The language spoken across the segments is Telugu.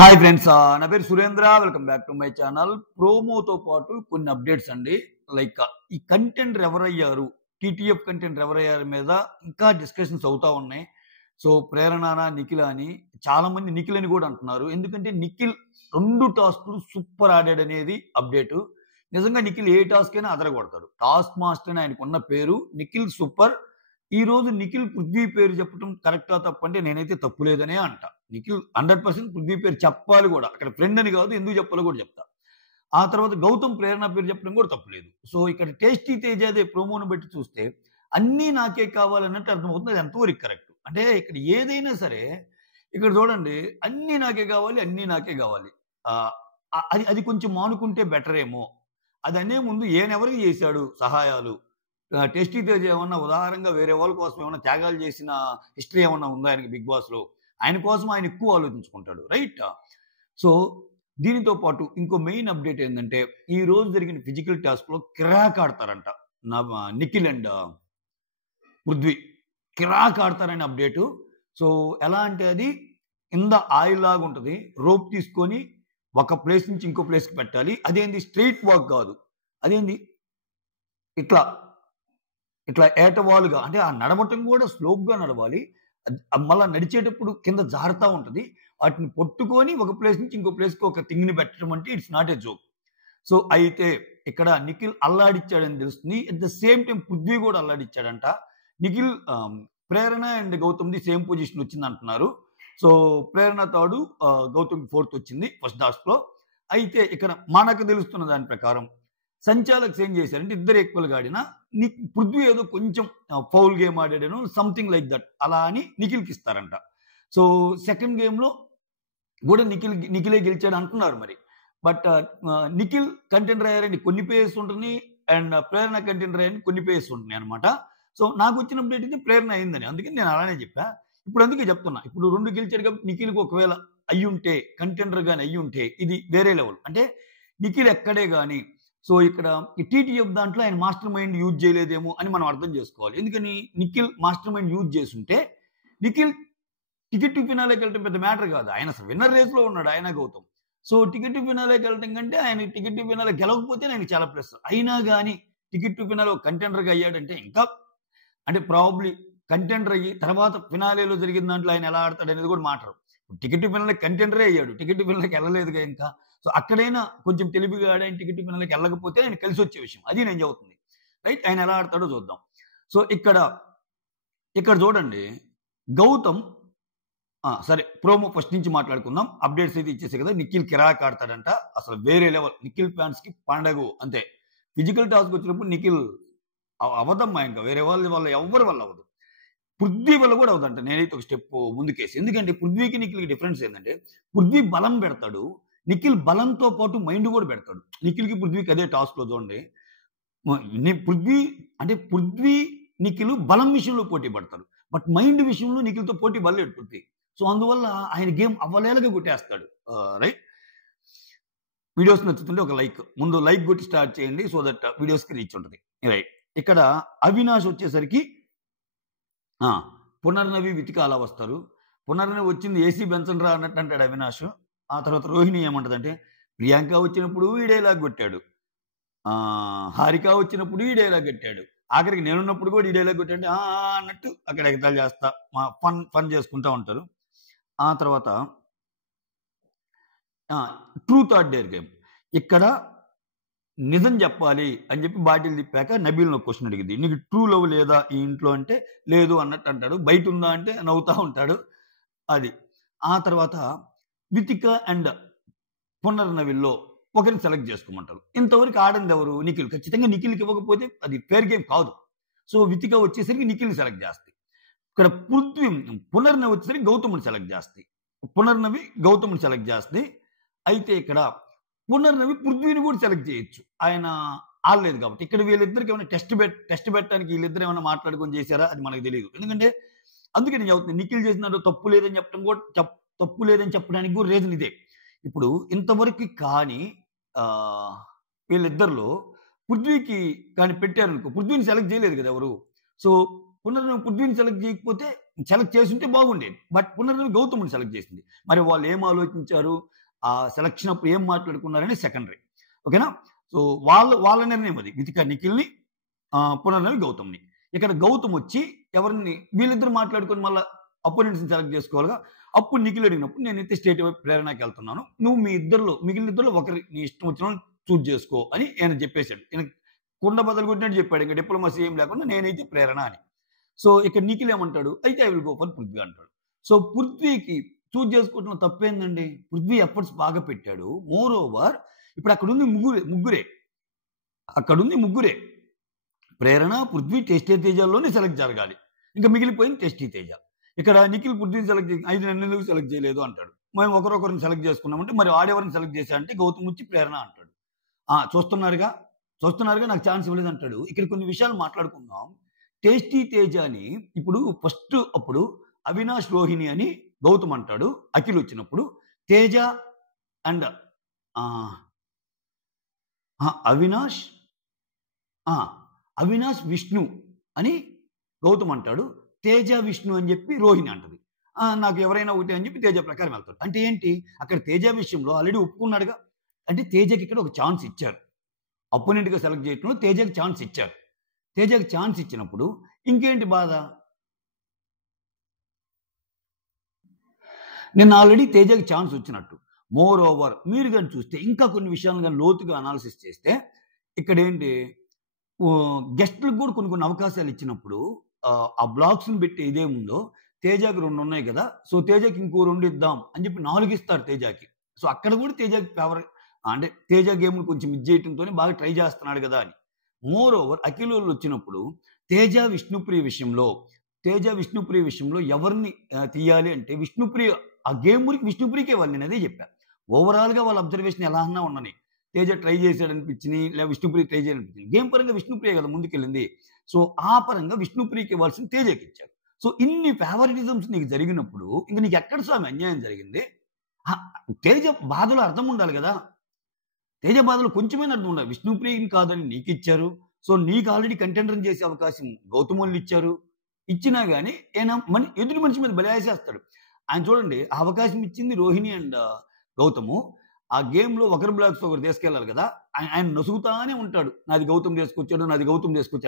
హాయ్ ఫ్రెండ్స్, నా పేరు Surendra. Welcome back to my channel. ప్రోమోతో పాటు కొన్ని అప్డేట్స్ అండి. లైక్ ఈ కంటెంటర్ ఎవరయ్యారు, టీటీఎఫ్ కంటెంటర్ ఎవరయ్యారు మీద ఇంకా డిస్కషన్స్ అవుతా ఉన్నాయి. సో ప్రేరణనా నిఖిల్ అని చాలా మంది నిఖిల్ అని కూడా అంటున్నారు. ఎందుకంటే నిఖిల్ 2 టాస్క్లు సూపర్ ఆడాడు అనేది అప్డేట్. నిజంగా నిఖిల్ ఏ టాస్క్ అయినా అదరగొడతాడు. టాస్క్ మాస్టర్ అని ఆయనకున్న పేరు. నిఖిల్ సూపర్. ఈ రోజు నిఖిల్ పృథ్వీ పేరు చెప్పడం కరెక్టా తప్పంటే నేనైతే తప్పు లేదనే అంట. నిఖిల్ 100% పృథ్వీ పేరు చెప్పాలి కూడా. అక్కడ ఫ్రెండ్ అని కాదు, ఎందుకు చెప్పాలో కూడా చెప్తా. ఆ తర్వాత గౌతమ్ ప్రేరణ పేరు చెప్పడం కూడా తప్పులేదు. సో ఇక్కడ టేస్టీ తేజ అదే ప్రోమోను బట్టి చూస్తే అన్నీ నాకే కావాలన్నట్టు అర్థమవుతుంది. అది ఎంతవరకు కరెక్ట్ అంటే ఇక్కడ ఏదైనా సరే ఇక్కడ చూడండి, అన్నీ నాకే కావాలి, అన్నీ నాకే కావాలి. ఆ, అది అది కొంచెం మానుకుంటే బెటర్ ఏమో. అది అనే ముందు ఈయనెవరికి చేశాడు సహాయాలు? టేస్టీ తేజ్ ఏమన్నా ఉదాహరణగా వేరే వాళ్ళ కోసం ఏమన్నా త్యాగాలు చేసిన హిస్టరీ ఏమన్నా ఉందా ఆయనకి బిగ్ బాస్ లో? ఆయన కోసం ఆయన ఎక్కువ ఆలోచించుకుంటాడు, రైట్? సో దీనితో పాటు ఇంకో మెయిన్ అప్డేట్ ఏంటంటే ఈ రోజు జరిగిన ఫిజికల్ టాస్క్ లో కిరాక్ ఆడతారంట Nikhil and Prithvi. Kirik ఆడతారని update. So ఎలా అంటే అది కింద ఆయిల్ లాగా ఉంటుంది. రోప్ తీసుకొని ఒక ప్లేస్ నుంచి ఇంకో ప్లేస్కి పెట్టాలి. అదేంది స్ట్రైట్ వాక్ కాదు, అదేంది ఇట్లా ఇట్లా ఏటవాలుగా, అంటే ఆ నడవటం కూడా స్లోప్గా నడవాలి. మళ్ళీ నడిచేటప్పుడు కింద జారుతూ ఉంటుంది. వాటిని పట్టుకొని ఒక ప్లేస్ నుంచి ఇంకో ప్లేస్కి ఒక థింగ్ని పెట్టడం అంటే it's not a joke. So అయితే ఇక్కడ నిఖిల్ అల్లాడిచ్చాడని తెలుస్తుంది. At the same time Prithvi కూడా అల్లాడిచ్చాడంట. నిఖిల్ ప్రేరణ అండ్ గౌతమ్ది సేమ్ పొజిషన్ వచ్చింది అంటున్నారు. సో ప్రేరణ థర్డ్, గౌతమ్ ఫోర్త్ వచ్చింది ఫస్ట్ టాస్క్లో. అయితే ఇక్కడ మనకు తెలుస్తున్న దాని ప్రకారం సంచాలక్ ఏం చేశారంటే ఇద్దరు ఈక్వల్గా ఆడినా పృథ్వీ ఏదో కొంచెం ఫౌల్ గేమ్ ఆడాడను, సంథింగ్ లైక్ దట్, అలా అని నిఖిల్కి ఇస్తారంట. సో సెకండ్ గేమ్లో కూడా నిఖిలే గెలిచాడు అంటున్నారు మరి. బట్ నిఖిల్ కంటెండర్ అయ్యారని కొన్ని పేయర్స్ ఉంటున్నాయి, అండ్ ప్రేరణ కంటెండర్ అయ్యారని కొన్ని పేయర్స్ ఉంటున్నాయి అనమాట. సో నాకు వచ్చిన అప్డేట్ అయితే ప్రేరణ అయిందని, అందుకని నేను అలానే చెప్పా. ఇప్పుడు అందుకే చెప్తున్నా, ఇప్పుడు 2 గెలిచాడు కాబట్టి నిఖిల్కి ఒకవేళ అయ్యుంటే, కంటెండర్ కానీ అయ్యుంటే ఇది వేరే లెవెల్. అంటే నిఖిల్ ఎక్కడే కానీ. సో ఇక్కడ ఈ టీటీఎఫ్ దాంట్లో ఆయన మాస్టర్ మైండ్ యూజ్ చేయలేదేమో అని మనం అర్థం చేసుకోవాలి. ఎందుకని నిఖిల్ మాస్టర్ మైండ్ యూజ్ చేస్తుంటే నిఖిల్ టికెట్ టు ఫినాలేకి వెళ్ళటం పెద్ద మ్యాటర్ కాదు. ఆయన అసలు విన్నర్ రేస్లో ఉన్నాడు, ఆయన గౌతమ్. సో టికెట్ టు ఫినాలేకి వెళ్ళటం కంటే ఆయన టికెట్ టు ఫినాలే గెలవకపోతే ఆయనకి చాలా ప్లస్. అయినా కానీ టికెట్ టు ఫినాలే ఒక కంటెండర్గా అయ్యాడంటే ఇంకా, అంటే ప్రాబ్లీ కంటెండర్ అయ్యి తర్వాత ఫినాలేలో జరిగిన దాంట్లో ఆయన ఎలా ఆడతాడు అనేది కూడా మాట్లాడు. టికెట్ టు ఫినాలే కంటెండరే అయ్యాడు, టికెట్ టు ఫినాలేకి వెళ్ళలేదుగా ఇంకా. సో అక్కడైనా కొంచెం తెలివిగా ఆడి ఆయన టికెట్ టు ఫినాలేకి వెళ్ళకపోతే ఆయన కలిసి వచ్చే విషయం, అది నేను చెబుతుంది, రైట్? ఆయన ఎలా ఆడతాడో చూద్దాం. సో ఇక్కడ చూడండి, గౌతమ్ సరే ప్రోమో ఫస్ట్ నుంచి మాట్లాడుకుందాం. అప్డేట్స్ అయితే ఇచ్చేసే కదా. నిఖిల్ కిరాక్ ఆడతాడంట, అసలు వేరే లెవెల్. నిఖిల్ ఫ్యాన్స్ కి పండగ అంతే. ఫిజికల్ టాస్క్ వచ్చినప్పుడు నిఖిల్ అవదమ్మా, ఇంకా వేరే వాళ్ళ ఎవరి వల్ల అవ్వదు. పృథ్వీ వల్ల కూడా అవదంట. నేనైతే ఒక స్టెప్ ముందుకేసి, ఎందుకంటే పృథ్వీకి నిఖిల్కి డిఫరెన్స్ ఏంటంటే పృథ్వీ బలం పెడతాడు, నిఖిల్ బలంతో పాటు మైండ్ కూడా పెడతాడు. నిఖిల్కి పృథ్వీకి అదే టాస్క్ లో చూడండి. పృథ్వీ నిఖిల్ బలం విషయంలో పోటీ పడతాడు, బట్ మైండ్ విషయంలో నిఖిల్తో పోటీ పడలేడు పృథ్వీ. సో అందువల్ల ఆయన గేమ్ అవ్వలేలుగా కొట్టేస్తాడు, రైట్? వీడియోస్ నచ్చుతుంటే ఒక ముందు లైక్ కొట్టి స్టార్ట్ చేయండి, సో దట్ వీడియోస్కి రీచ్ ఉంటుంది, రైట్? ఇక్కడ అవినాష్ వచ్చేసరికి పునర్నవి వితిక అలా వస్తారు. పునర్నవి వచ్చింది ఏసీ బెంచన్ రా అన్నట్టు అంటాడు అవినాష్. ఆ తర్వాత రోహిణి ఏమంటదంటే ప్రియాంక వచ్చినప్పుడు ఈ డైలాగ్ కొట్టాడు, హారిక వచ్చినప్పుడు ఈ డైలాగ్ కొట్టాడు, ఆఖరికి నేనున్నప్పుడు కూడా ఈ డైలాగ్ కొట్టాడు అన్నట్టు అక్కడ ఎగతాలు చేస్తా ఫన్ చేసుకుంటా ఉంటారు. ఆ తర్వాత ట్రూత్ ఆర్ డేర్ గేమ్. ఇక్కడ నిజం చెప్పాలి అని చెప్పి బాటిల్ తిప్పాక నబీల్ ఒక క్వశ్చన్ అడిగింది, నీకు ట్రూ లవ్ లేదా ఈ ఇంట్లో అంటే లేదు అన్నట్టు అంటాడు. బయట ఉందా అంటే నవ్వుతా ఉంటాడు, అది. ఆ తర్వాత వితిక అండ్ పునర్నవిల్లో ఒకరిని సెలెక్ట్ చేసుకోమంటారు. ఇంతవరకు ఆడింది ఎవరు? నిఖిల్. ఖచ్చితంగా నిఖిల్కి ఇవ్వకపోతే అది ఫేర్ గేమ్ కాదు. సో వితిక వచ్చేసరికి నిఖిల్ని సెలెక్ట్ చేస్తాయి. ఇక్కడ పునర్నవి వచ్చేసరికి గౌతమ్ని సెలెక్ట్ చేస్తాయి. పునర్నవి గౌతమ్ని సెలెక్ట్ చేస్తాయి. అయితే ఇక్కడ పునర్నవి పృథ్వీని కూడా సెలెక్ట్ చేయొచ్చు, ఆయన ఆడలేదు కాబట్టి. ఇక్కడ వీళ్ళిద్దరికి ఏమైనా టెస్ట్ పెట్టడానికి వీళ్ళిద్దరు ఏమైనా మాట్లాడుకొని చేశారా అది మనకు తెలియదు. ఎందుకంటే అందుకే నేను చెబుతున్నాను, నిఖిల్ చేసినట్టు తప్పు లేదని చెప్పడం కూడా తప్పు లేదని చెప్పడానికి కూడా రీజన్ ఇదే. ఇప్పుడు ఇంతవరకు కానీ వీళ్ళిద్దరిలో పృథ్వీకి కానీ పెట్టారనుకో, పృథ్వీని సెలెక్ట్ చేయలేదు కదా ఎవరు. సో పునర్నవి పృథ్వీని సెలెక్ట్ చేయకపోతే సెలెక్ట్ చేసి ఉంటే బాగుండేది. బట్ పునర్నవి గౌతమ్‌ని సెలెక్ట్ చేసింది. మరి వాళ్ళు ఏం ఆలోచించారు? ఆ సెలక్షన్ అప్పుడు ఏం మాట్లాడుకున్నారని సెకండరీ. ఓకేనా? సో వాళ్ళ నిర్ణయం అది. గీతిక నిఖిల్‌ని, పునర్నవి గౌతమ్‌ని. ఇక్కడ గౌతమ్ వచ్చి ఎవరిని వీళ్ళిద్దరు మాట్లాడుకొని మళ్ళా అపోనెంట్స్‌ని సెలెక్ట్ చేసుకోవాలిగా. అప్పుడు నిఖిల్ అడిగినప్పుడు నేనైతే స్ట్రెయిట్ అవే ప్రేరణకి వెళ్తున్నాను. నువ్వు మిగిలిన ఇద్దరిలో ఒకరి నీ ఇష్టం వచ్చినోళ్ళని చూజ్ చేసుకో అని ఆయన చెప్పేసాడు. ఈయన కుండ బద్దలు కొట్టినట్టు చెప్పాడు. ఇంక డిప్లొమసీ ఏం లేకుండా నేనైతే ప్రేరణ అని. సో ఇక్కడ నిఖిల్ ఏమంటాడు? అయితే I will go for Prithvi అంటాడు. సో పృథ్వీకి చూజ్ చేసుకోవడంలో తప్పేందండి? పృథ్వీ ఎఫర్ట్స్ బాగా పెట్టాడు. మోర్ ఓవర్ ఇప్పుడు అక్కడుంది ముగ్గురే. అక్కడుంది ముగ్గురే. ప్రేరణ, పృథ్వీ, టేస్టీ తేజాల్లోనే సెలెక్ట్ జరగాలి. ఇంకా మిగిలిపోయింది టేస్టీ తేజ. ఇక్కడ నిఖిల్ పృథ్వీని సెలెక్ట్ చేసి అయితే నన్నెందుకు సెలెక్ట్ చేయలేదు అంటాడు. మేము ఒకరిని సెలెక్ట్ చేసుకున్నామంటే మరి ఆడెవరిని సెలెక్ట్ చేశా అంటే గౌతమ్ వచ్చి ప్రేరణ అంటాడు. చూస్తున్నారుగా నాకు ఛాన్స్ ఇవ్వలేదు అంటాడు. ఇక్కడ కొన్ని విషయాలు మాట్లాడుకుందాం. టేస్టీ తేజని ఇప్పుడు ఫస్ట్ అప్పుడు అవినాష్, రోహిణి అని గౌతమ్ అంటాడు. అఖిల్ వచ్చినప్పుడు తేజ అండ్ అవినాష్ విష్ణు అని గౌతమ్ అంటాడు. తేజ, విష్ణు అని చెప్పి రోహిణి అంటది. నాకు ఎవరైనా ఒకటి అని చెప్పి తేజ ప్రకారం వెళ్తాడు. అంటే ఏంటి? అక్కడ తేజ విషయంలో ఆల్రెడీ ఒప్పుకున్నాడుగా. అంటే తేజకి ఇక్కడ ఒక ఛాన్స్ ఇచ్చారు. అపోనెంట్గా సెలెక్ట్ చేయడంలో తేజకి ఛాన్స్ ఇచ్చారు. తేజకి ఛాన్స్ ఇచ్చినప్పుడు ఇంకేంటి బాధ? నేను ఆల్రెడీ తేజకి ఛాన్స్ వచ్చినట్టు. మోర్ ఓవర్ మీరు కానీ చూస్తే ఇంకా కొన్ని విషయాలను కానీ లోతుగా అనాలిసిస్ చేస్తే ఇక్కడ ఏంటి, గెస్ట్లకు కూడా కొన్ని అవకాశాలు ఇచ్చినప్పుడు ఆ బ్లాక్స్ని పెట్టి ఇదేముందో తేజకి 2 ఉన్నాయి కదా. సో తేజకి ఇంకో 2 ఇద్దాం అని చెప్పి 4 ఇస్తారు తేజకి. సో అక్కడ కూడా తేజకి ఫేవర్ అంటే తేజ గేమ్ను కొంచెం చేయడంతోనే బాగా ట్రై చేస్తున్నాడు కదా అని. మోర్ ఓవర్ అఖిల్ వాళ్ళు వచ్చినప్పుడు తేజ విష్ణుప్రియ విషయంలో ఎవరిని తీయాలి అంటే విష్ణుప్రియ ఆ గేమ్ ఊరికి విష్ణుప్రియకే వాళ్ళు. నేను అదే చెప్పాను. ఓవరాల్గా వాళ్ళ అబ్జర్వేషన్ ఎలా అన్నా ఉండని తేజ ట్రై చేశాడనిపించింది, లేదా విష్ణుప్రియ ట్రై చేయాలనిపించింది. గేమ్ పరంగా విష్ణుప్రియ కదా ముందుకెళ్ళింది. సో ఆ పరంగా విష్ణుప్రియకి ఇవ్వాల్సిన తేజకి ఇచ్చారు. సో ఇన్ని ఫేవరిటిజమ్స్ నీకు జరిగినప్పుడు ఇంక నీకు ఎక్కడ స్వామి అన్యాయం జరిగింది? తేజ బాధలో అర్థం ఉండాలి కదా. తేజ బాధలో కొంచెమైనా అర్థం ఉండాలి. విష్ణుప్రియని కాదని నీకు ఇచ్చారు. సో నీకు ఆల్రెడీ కంటెండర్ చేసే అవకాశం గౌతమోళ్ళు ఇచ్చారు. ఇచ్చినా కానీ ఎదుటి మనిషి మీద బలేసేస్తాడు. ఆయన చూడండి, ఆ అవకాశం ఇచ్చింది రోహిణి అండ్ గౌతము. ఆ గేమ్లో ఒకరి బ్లాక్స్ ఒకరు తీసుకెళ్ళాలి కదా. ఆయన నసుగుతానే ఉంటాడు. నాది గౌతమ్ తీసుకొచ్చాడు.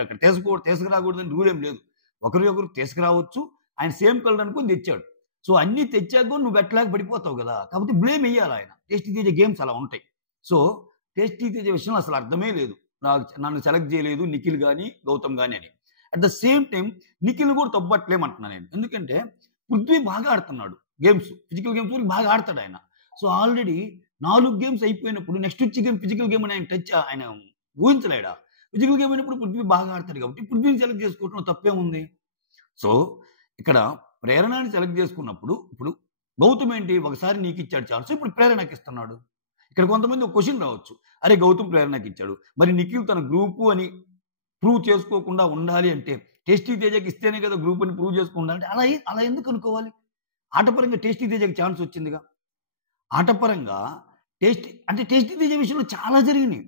అక్కడ తీసుకురాకూడదని రూల్ ఏం లేదు. ఒకరు తీసుకురావచ్చు. ఆయన సేమ్ కలర్ అనుకుని తెచ్చాడు. సో అన్నీ తెచ్చాక నువ్వు పెట్టలేక పడిపోతావు కదా. కాబట్టి బ్లేమ్ వేయాలి ఆయన. టేస్టీ తేజ గేమ్స్ అలా ఉంటాయి. సో టేస్టీ తేజ విషయంలో అసలు అర్థమే లేదు. నన్ను సెలెక్ట్ చేయలేదు నిఖిల్ కానీ గౌతమ్ కానీ అని. At the same time Nikhil కూడా తప్పట్లేమంటున్నాను నేను. ఎందుకంటే పృథ్వీ బాగా ఆడుతున్నాడు గేమ్స్, ఫిజికల్ గేమ్స్ వరకు బాగా ఆడతాడు ఆయన. సో ఆల్రెడీ 4 గేమ్స్ అయిపోయినప్పుడు నెక్స్ట్ వచ్చి గేమ్ ఫిజికల్ గేమ్ అని ఆయన ఊహించలేడా? ఫిజికల్ గేమ్ అయినప్పుడు పృథ్వీ బాగా ఆడతాడు కాబట్టి పృథ్వీని సెలెక్ట్ చేసుకోవడంలో తప్పేముంది? సో ఇక్కడ ప్రేరణని సెలెక్ట్ చేసుకున్నప్పుడు ఇప్పుడు గౌతమ్ ఏంటి, ఒకసారి నీకు ఇచ్చాడు ఛాన్స్, ఇప్పుడు ప్రేరణకి ఇస్తున్నాడు. ఇక్కడ కొంతమంది ఒక క్వశ్చన్ రావచ్చు, అరే గౌతమ్ ప్రేరణకి ఇచ్చాడు, మరి నిఖిల్ తన గ్రూపు అని ప్రూవ్ చేసుకోకుండా ఉండాలి అంటే టేస్టీ తేజకి ఇస్తేనే కదా గ్రూప్ అని ప్రూవ్ చేసుకుంటా అంటే అలా ఎందుకు అనుకోవాలి? ఆటపరంగా టేస్టీ తేజకి ఛాన్స్ వచ్చిందిగా. ఆటపరంగా టేస్టీ తేజ విషయంలో చాలా జరిగినాయి.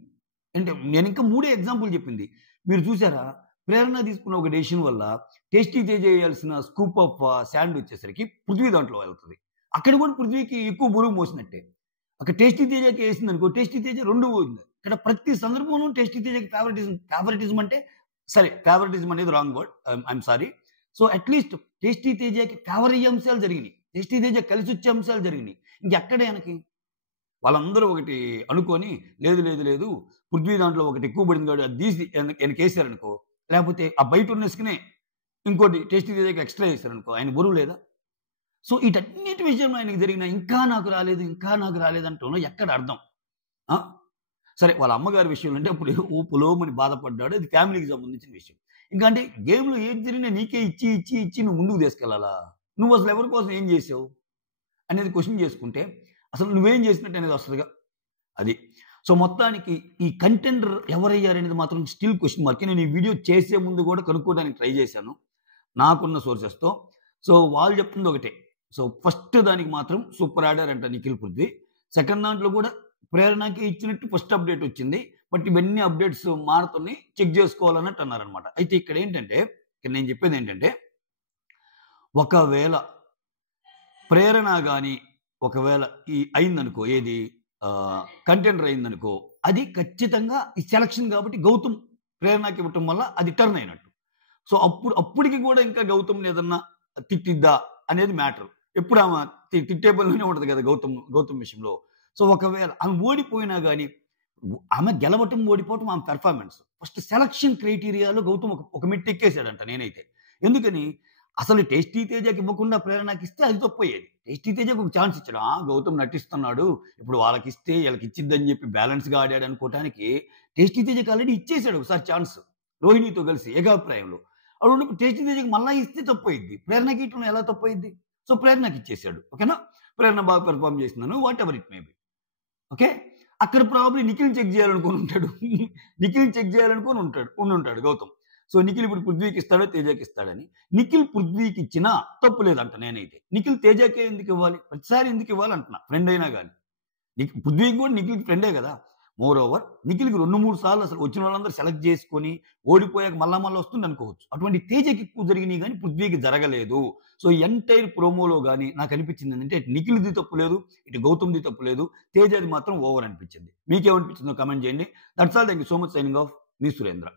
అంటే నేను ఇంకా 3 ఎగ్జాంపుల్ చెప్పింది మీరు చూసారా? ప్రేరణ తీసుకున్న ఒక డెసిషన్ వల్ల టేస్టీ తేజ వేయాల్సిన స్కూప్ ఆఫ్ శాండ్ వచ్చేసరికి పృథ్వీ దాంట్లో వెళ్తుంది. అక్కడ కూడా పృథ్వీకి ఎక్కువ బరువు మోసినట్టే. అక్కడ టేస్టీ తేజకి వేసింది అనుకో, టేస్టీ తేజ 2 పోయింది. ఇక్కడ ప్రతి సందర్భంలో టేస్టీ తేజకి ఫేవరెటిజం అంటే సరే, ఫేవరెటిజం అనేది wrong word, I'm sorry. So at least Tasty తేజకి ఫేవర్ అయ్యే అంశాలు జరిగినాయి, టేస్టీ తేజ కలిసి వచ్చే అంశాలు జరిగినాయి. ఇంకెక్కడే ఆయనకి వాళ్ళందరూ ఒకటి అనుకొని లేదు పృథ్వీ దాంట్లో ఒకటి ఎక్కువ పడింది కాబట్టి అది తీసి వెనకేసారనుకో, లేకపోతే ఆ బయట ఉన్నసుకునే ఇంకోటి టేస్టీ తేజకి ఎక్స్ట్రా వేసారనుకో, ఆయన బరువు లేదా? సో వీటన్నిటి విషయంలో ఆయనకి జరిగిన ఇంకా నాకు రాలేదు అంటూనో ఎక్కడ అర్థం? సరే, వాళ్ళ అమ్మగారి విషయంలో అంటే అప్పుడు పొలోమని బాధపడ్డాడు, అది ఫ్యామిలీకి సంబంధించిన విషయం. ఇంకా అంటే గేమ్లో ఏది జరిగినా నీకే ఇచ్చి నువ్వు ముందుకు తీసుకెళ్లాలా? నువ్వు అసలు ఎవరి కోసం ఏం చేసావు అనేది క్వశ్చన్ చేసుకుంటే అసలు నువ్వేం చేసినట్టు అనేది వస్తుందిగా. అది సో మొత్తానికి ఈ కంటెండర్ ఎవరయ్యారనేది మాత్రం స్టిల్ క్వశ్చన్ మార్క్. నేను ఈ వీడియో చేసే ముందు కూడా కనుక్కోవడానికి ట్రై చేశాను నాకున్న సోర్సెస్తో. సో వాళ్ళు చెప్తుంది ఒకటే. సో ఫస్ట్ దానికి మాత్రం సూపర్ ఆడార్ అంట నిఖిల్ పృథ్వీ. సెకండ్ దాంట్లో కూడా ప్రేరణకి ఇచ్చినట్టు ఫస్ట్ అప్డేట్ వచ్చింది. బట్ ఇవన్నీ అప్డేట్స్ మారుతున్నాయి, చెక్ చేసుకోవాలన్నట్టు అన్నారనమాట. అయితే ఇక్కడ నేను చెప్పేది ఏంటంటే ఒకవేళ ప్రేరణ గాని ఒకవేళ ఈ అయిందనుకో, ఏది కంటెండర్ అయిందనుకో, అది ఖచ్చితంగా ఈ సెలక్షన్ కాబట్టి గౌతమ్ ప్రేరణకి ఇవ్వటం వల్ల అది టర్న్ అయినట్టు. సో, అప్పటికి కూడా ఇంకా గౌతమ్‌ని ఏదన్నా తిట్టిద్దా అనేది మ్యాటర్. ఎప్పుడు ఆమె తిట్టే పనిలోనే ఉంటది కదా! గౌతమ్ విషయంలో. సో, ఒకవేళ ఆమె ఓడిపోయినా గాని, ఆమె గెలవటం, ఓడిపోవటం ఆమె పెర్ఫార్మన్స్. ఫస్ట్ సెలక్షన్ క్రైటీరియాలో గౌతమ్ ఒక మెట్టెక్కేసాడంట నేనైతే. ఎందుకని? అసలు 'టేస్టీ తేజ'కి ఇవ్వకుండా ప్రేరణకిస్తే అది తప్పయ్యేది. 'టేస్టీ తేజ'కి ఒక ఛాన్స్ ఇచ్చాడు. గౌతమ్ నటిస్తున్నాడు. ఇప్పుడు వాళ్ళకిస్తే ఈళ్ళకిచ్చిద్దని చెప్పి బ్యాలెన్స్‌గా ఆడాడనుకోవటానికి 'టేస్టీ తేజ'కి ఆల్రెడీ ఇచ్చేసాడు ఒకసారి ఛాన్స్. రోహిణితో కలిసి ఏకాభిప్రాయంలో. అటువంటిప్పుడు 'టేస్టీ తేజ'కి మళ్ళా ఇస్తే తప్పయిద్ది. ప్రేరణకి ఇయటంలో ఎలా తప్పయిద్ది? సో, ప్రేరణకి ఇచ్చేసాడు. ఓకేనా? ప్రేరణ బాగా పెర్ఫార్మ్ చేసిందను whatever it may be. Okay. అక్కడ ప్రాబబ్లీ నిఖిల్‌ని చెక్ చేయాలనుకోని ఉంటాడు. నిఖిల్‌ని చెక్ చేయాలనుకోని ఉండుంటాడు గౌతమ్. సో, నిఖిల్ ఇప్పుడు పృథ్వీకి ఇస్తాడో, తేజకి ఇస్తాడని. నిఖిల్ పృథ్వీకి ఇచ్చినా తప్పు లేదంట నేనైతే. నిఖిల్ తేజకే ఎందుకివ్వాలి? ప్రతిసారి ఎందుకివ్వాలి అంటున్నా. ఫ్రెండ్ అయినా గాని. పృథ్వీకి కూడా నిఖిల్‌కి ఫ్రెండే కదా! మోర్ ఓవర్ నిఖిల్‌కి 2, 3 సార్లు అసలు వచ్చిన వాళ్ళందరూ సెలెక్ట్ చేసుకొని, ఓడిపోయాక మళ్ళా వస్తుందనుకోవచ్చు. అటువంటి తేజకి ఎక్కువ జరిగినియి గాని పృథ్వీకి జరగలేదు. సో, ఎంటైర్ ప్రోమోలో గాని నాకనిపించిందేంటంటే ఇటు నిఖిల్‌ది తప్పు లేదు, ఇటు గౌతమ్‌ది తప్పు లేదు. తేజది మాత్రం ఓవర్ అనిపించింది. మీకేమనిపించిందో కామెంట్ చేయండి. That's all. Thank you so much. Signing off. Me Surendra.